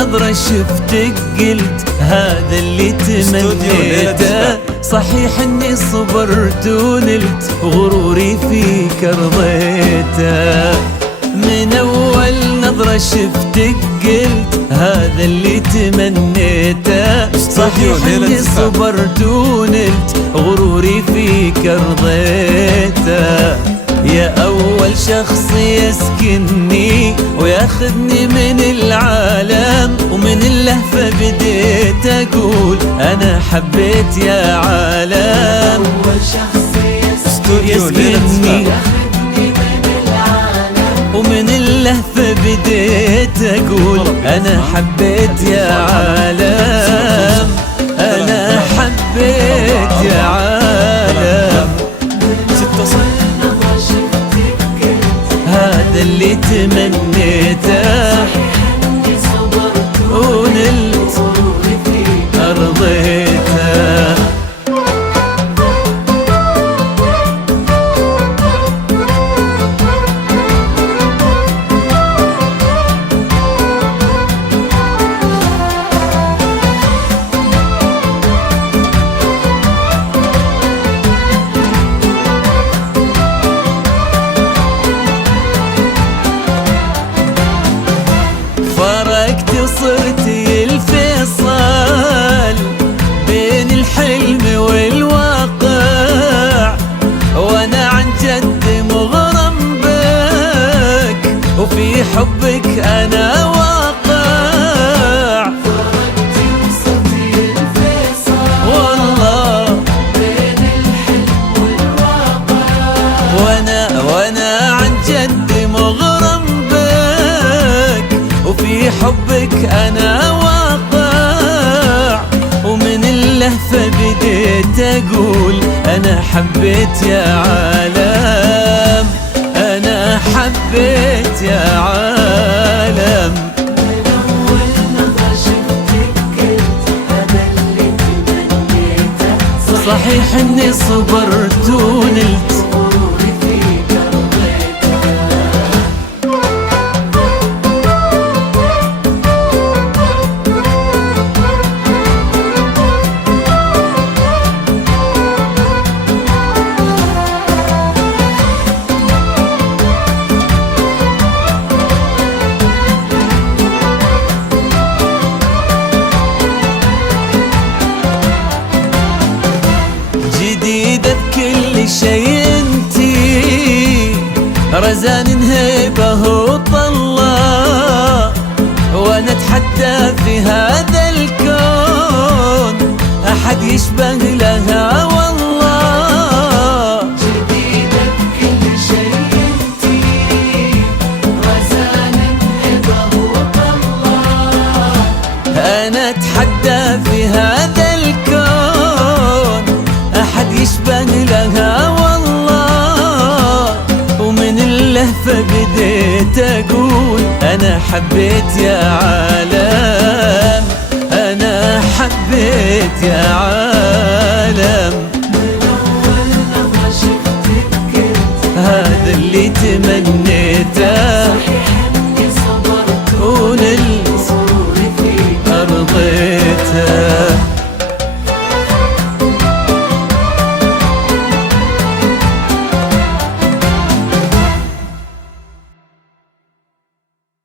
نظرة شفتك قلت هذا اللي تمنيته. صحيح اني صبرت ونلت غروري فيك رضيته. من اول نظرة شفتك قلت هذا اللي تمنيته. صحيح اني صبرت ونلت غروري فيك رضيته. يا أول شخص يسكنني وياخذني من العالم، ومن اللهفة بديت أقول أنا حبيت يا عالم. أول شخص يسكنني ومن اللهفة بديت أقول أنا حبيت يا عالم. أنا حبيت يا عالم. هذا اللي تمنيته ونلت أرضيته. صرتي الفيصل بين الحلم والواقع، وانا عن جد مغرم بك وفي حبك انا واقع. فرقتي وصرتي الفيصل والله بين الحلم والواقع، وانا عن جد مغرم بك وفي حبك أنا واقع. ومن اللهفة بديت أقول أنا حبيت يا عالم. أنا حبيت يا عالم. من أول نظرة شفتك قلت هذا اللي تمنيته. صحيح إني صبرت ونلت غروري فيك رضيته. جديدة بكل شي انتي، رزان هيبة وطلة، وانا اتحدى في هذا الكون احد يشبه لها والله. جديدة بكل شي انتي، رزان هبة وطلة، انا اتحدى في هذا الكون احد يشبه لها والله. ومن اللهفة بديت اقول انا حبيت يا عالم. انا حبيت يا عالم. من أول نظرة شفتك قلت هذا اللي تمنيته.